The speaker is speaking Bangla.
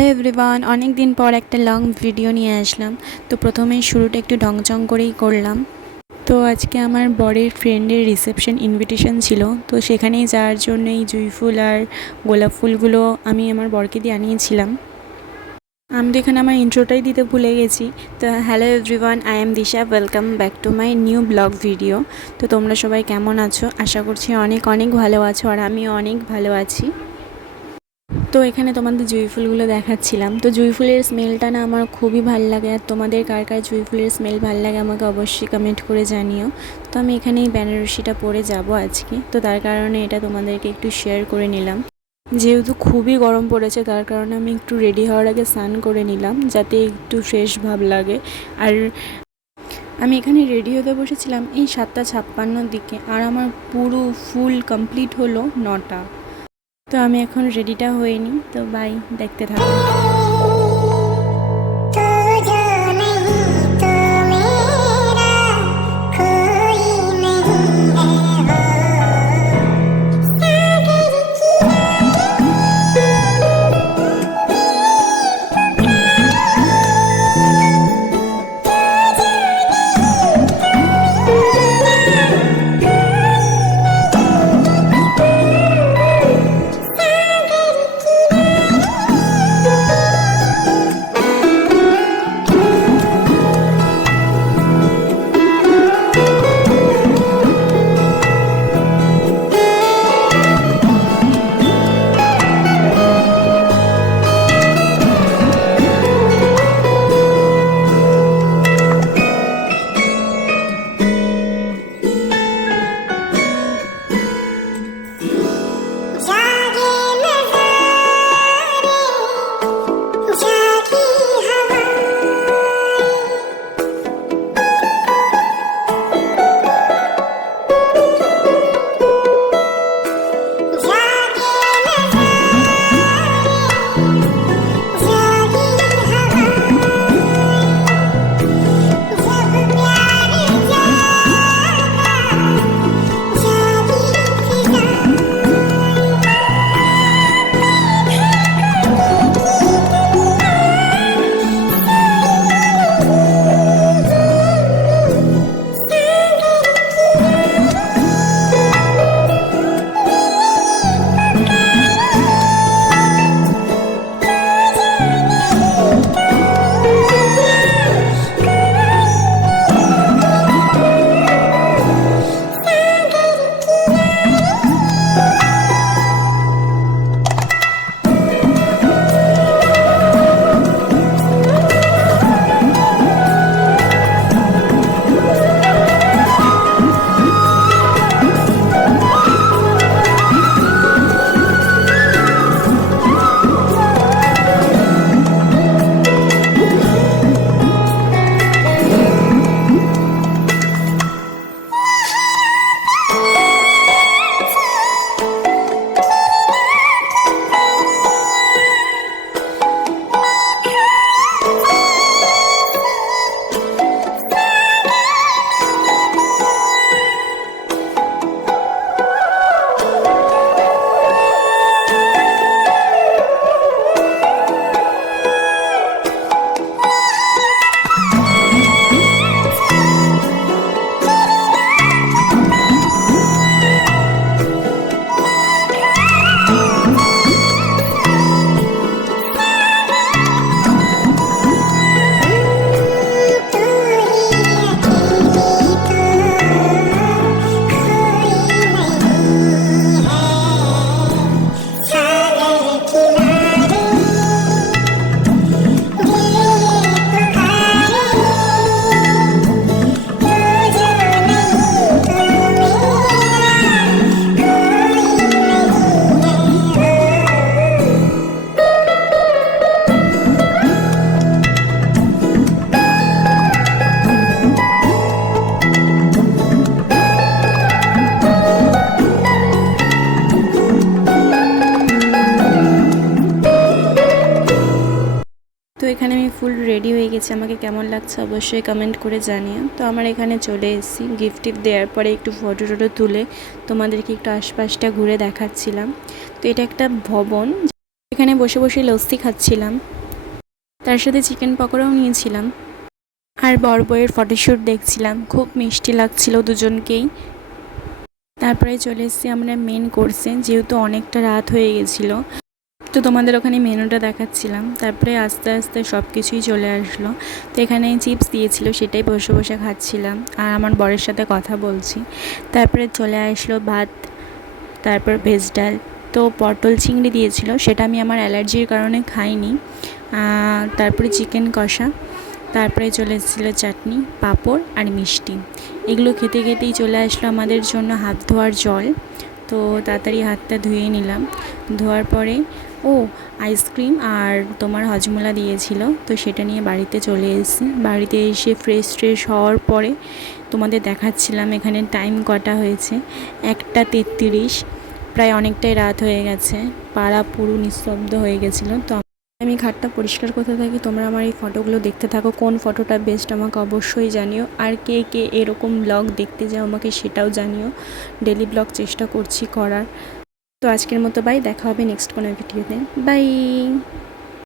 হ্যালো এভরিওয়ান, অনেক দিন পর একটা লং ভিডিও নিয়ে আসলাম। তো প্রথমেই শুরুটা একটু ঢংচং করেই করলাম। তো আজকে আমার বরের ফ্রেন্ডের রিসেপশন ইনভিটেশন ছিল, তো সেখানেই যাওয়ার জন্য এই জুঁই ফুল আর গোলাপ ফুলগুলো আমি আমার বরকে দিয়ে আনিয়েছিলাম। আমি তো এখানে আমার ইন্ট্রোটাই দিতে ভুলে গেছি। তো hello everyone, I am Disha, welcome back to my new blog video. তো তোমরা সবাই কেমন আছো? আশা করছি অনেক অনেক ভালো আছো, আর আমিও অনেক ভালো আছি। তো এখানে তোমাদের জুঁই ফুলগুলো দেখাচ্ছিলাম। তো জুঁই ফুলের স্মেলটা না আমার খুবই ভালো লাগে, আর তোমাদের কার কার জুঁই ফুলের স্মেল ভালো লাগে আমাকে অবশ্যই কমেন্ট করে জানিও। তো আমি এখানে এই বেনারসিটা পরে যাব আজকে, তো তার কারণে এটা তোমাদেরকে একটু শেয়ার করে নিলাম। যেহেতু খুবই গরম পড়েছে, তার কারণে আমি একটু রেডি হওয়ার আগে স্নান করে নিলাম, যাতে একটু ফ্রেশ ভাব লাগে। আর আমি এখানে রেডি হতে বসেছিলাম এই 7:56 দিকে, আর আমার পুরো ফুল কমপ্লিট হলো 9টা। তো আমি এখন রেডিটা হইনি, তো বাই, দেখতে থাকো। তো এখানে আমি ফুল রেডি হয়ে গেছি, আমাকে কেমন লাগছে অবশ্যই কমেন্ট করে জানিও। তো আমার এখানে চলে এসেছি, গিফট টিফট দেওয়ার পরে একটু ফটো টটো তুলে তোমাদেরকে একটু আশপাশটা ঘুরে দেখাচ্ছিলাম। তো এটা একটা ভবন, এখানে বসে বসে লস্যি খাচ্ছিলাম, তার সাথে চিকেন পকোড়াও নিয়েছিলাম। আর বর বউয়ের ফটোশ্যুট দেখছিলাম, খুব মিষ্টি লাগছিল দুজনকেই। তারপরে চলে এসেছি আমরা মেন কোর্সে, যেহেতু অনেকটা রাত হয়ে গেছিলো, তো তোমাদের ওখানে মেনুটা দেখাচ্ছিলাম। তারপরে আস্তে আস্তে সব কিছুই চলে আসলো। তো এখানে চিপস দিয়েছিল, সেটাই বসে বসে খাচ্ছিলাম আর আমার বরের সাথে কথা বলছি। তারপরে চলে আসলো ভাত, তারপর ভেজ ডাল। তো পটল চিংড়ি দিয়েছিল, সেটা আমি আমার অ্যালার্জির কারণে খাইনি। তারপরে চিকেন কষা, তারপরে চলে এসেছিলো চাটনি, পাঁপড় আর মিষ্টি। এগুলো খেতে খেতেই চলে আসলো আমাদের জন্য হাত ধোয়ার জল। তো তাড়াতাড়ি হাতটা ধুয়ে নিলাম। ধোয়ার পরে আইসক্রিম আর তোমার হজমোলা দিয়েছিল, তো সেটা নিয়ে বাড়িতে চলে এসেছি। বাড়িতে এসে ফ্রেশ হওয়ার পরে তোমাদের দেখাচ্ছিলাম এখানে টাইম কটা হয়েছে, 1:33। প্রায় অনেকটাই রাত হয়ে গেছে, পাড়া পুরো নিস্তব্ধ হয়ে গেছিলো। তো আমি ঘাটটা পরিষ্কার করতে থাকি, তোমরা আমার এই ফটোগুলো দেখতে থাকো। কোন ফটোটা বেস্ট আমাকে অবশ্যই জানিও, আর কে কে এরকম ব্লগ দেখতে যাও আমাকে সেটাও জানিও। ডেলি ব্লগ চেষ্টা করছি করার। তো আজকের মতো বাই, দেখা হবে নেক্সট কোনো ভিডিওতে। বাই।